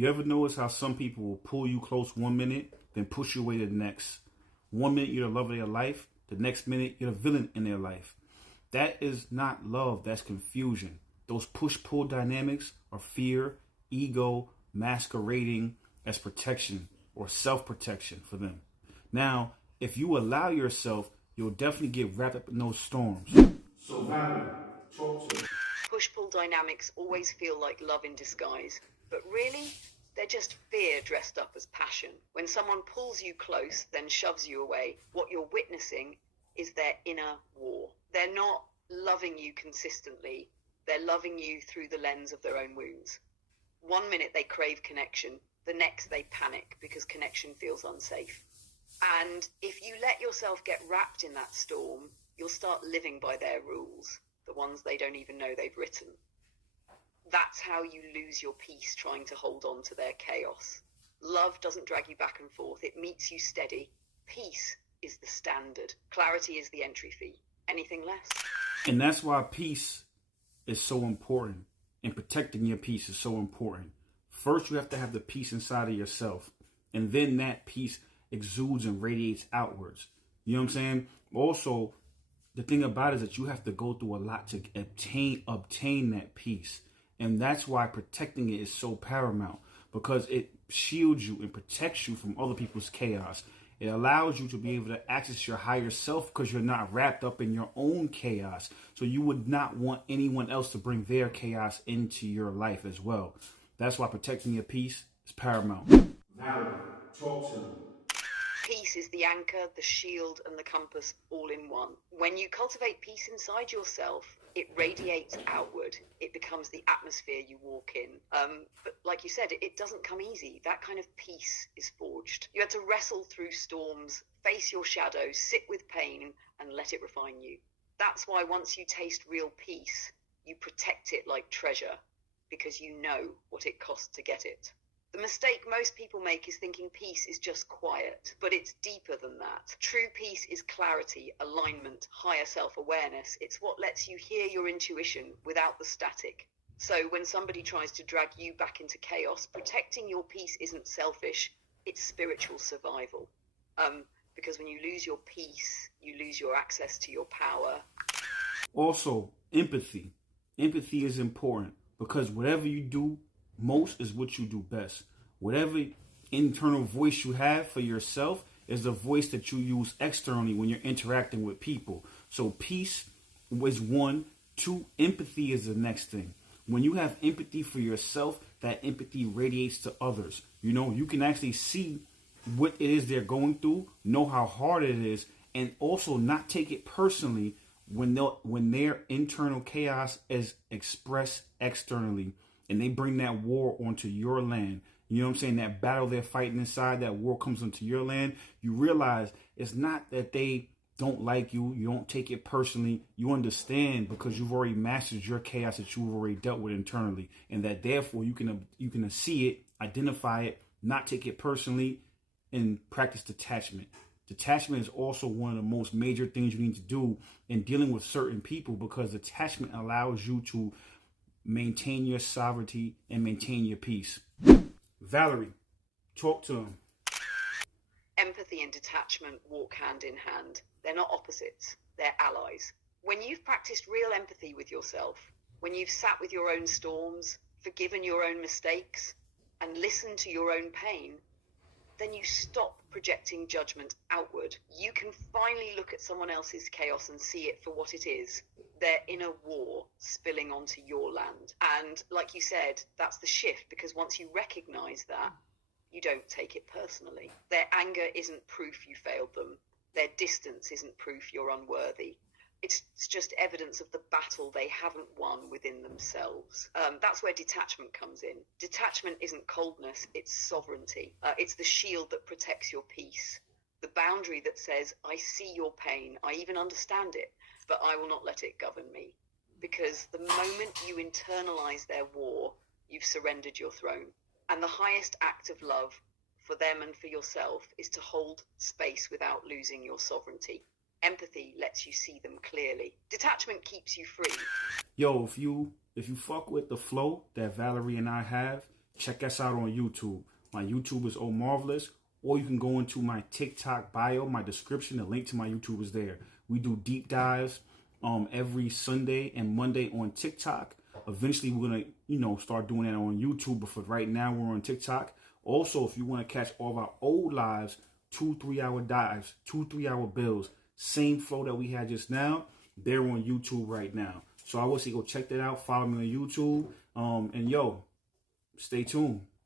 You ever notice how some people will pull you close 1 minute, then push you away the next? 1 minute you're the love of their life, the next minute you're the villain in their life. That is not love, that's confusion. Those push-pull dynamics are fear, ego, masquerading as protection or self-protection for them. Now, if you allow yourself, you'll definitely get wrapped up in those storms. So Valerie, talk to me. Push-pull dynamics always feel like love in disguise, but really, they're just fear dressed up as passion. When someone pulls you close, then shoves you away, what you're witnessing is their inner war. They're not loving you consistently, they're loving you through the lens of their own wounds. 1 minute they crave connection, the next they panic because connection feels unsafe. And if you let yourself get wrapped in that storm, you'll start living by their rules, the ones they don't even know they've written. That's how you lose your peace trying to hold on to their chaos. Love doesn't drag you back and forth, it meets you steady. Peace is the standard. Clarity is the entry fee. Anything less? And that's why peace is so important, and protecting your peace is so important. First, you have to have the peace inside of yourself, and then that peace exudes and radiates outwards. You know what I'm saying? Also, the thing about it is that you have to go through a lot to obtain that peace. And that's why protecting it is so paramount, because it shields you and protects you from other people's chaos. It allows you to be able to access your higher self because you're not wrapped up in your own chaos. So you would not want anyone else to bring their chaos into your life as well. That's why protecting your peace is paramount. Valerie, talk to me. Peace is the anchor, the shield, and the compass all in one. When you cultivate peace inside yourself, it radiates outward. It becomes the atmosphere you walk in. But like you said, it doesn't come easy. That kind of peace is forged. You had to wrestle through storms, face your shadows, sit with pain, and let it refine you. That's why once you taste real peace, you protect it like treasure, because you know what it costs to get it. The mistake most people make is thinking peace is just quiet, but it's deeper than that. True peace is clarity, alignment, higher self-awareness. It's what lets you hear your intuition without the static. So when somebody tries to drag you back into chaos, protecting your peace isn't selfish, it's spiritual survival. Because when you lose your peace, you lose your access to your power. Also, empathy. Empathy is important because whatever you do most is what you do best. Whatever internal voice you have for yourself is the voice that you use externally when you're interacting with people. So peace was one. Two, empathy is the next thing. When you have empathy for yourself, that empathy radiates to others. You know, you can actually see what it is they're going through, know how hard it is, and also not take it personally when their internal chaos is expressed externally. And they bring that war onto your land. You know what I'm saying? That battle they're fighting inside, that war comes onto your land. You realize it's not that they don't like you. You don't take it personally. You understand because you've already mastered your chaos that you've already dealt with internally. And that therefore you can see it, identify it, not take it personally, and practice detachment. Detachment is also one of the most major things you need to do in dealing with certain people, because detachment allows you to maintain your sovereignty and maintain your peace. Valerie, talk to him. Empathy and detachment walk hand in hand. They're not opposites, they're allies. When you've practiced real empathy with yourself, when you've sat with your own storms, forgiven your own mistakes, and listened to your own pain, then you stop projecting judgment outward. You can finally look at someone else's chaos and see it for what it is, their inner war spilling onto your land. And like you said, that's the shift, because once you recognize that, you don't take it personally. Their anger isn't proof you failed them. Their distance isn't proof you're unworthy. It's just evidence of the battle they haven't won within themselves. That's where detachment comes in. Detachment isn't coldness, it's sovereignty. It's the shield that protects your peace. The boundary that says, I see your pain, I even understand it, but I will not let it govern me. Because the moment you internalize their war, you've surrendered your throne. And the highest act of love for them and for yourself is to hold space without losing your sovereignty. Empathy lets you see them clearly. Detachment keeps you free. Yo, if you fuck with the flow that Valerie and I have, check us out on YouTube. My YouTube is Omarvelous, or you can go into my TikTok bio, my description. The link to my YouTube is there. We do deep dives every Sunday and Monday on TikTok. Eventually, we're gonna start doing that on YouTube. But for right now, we're on TikTok. Also, if you want to catch all of our old lives, 2-3 hour dives, 2-3 hour builds, same flow that we had just now, they're on YouTube right now. So I would say go check that out. Follow me on YouTube. And yo, stay tuned.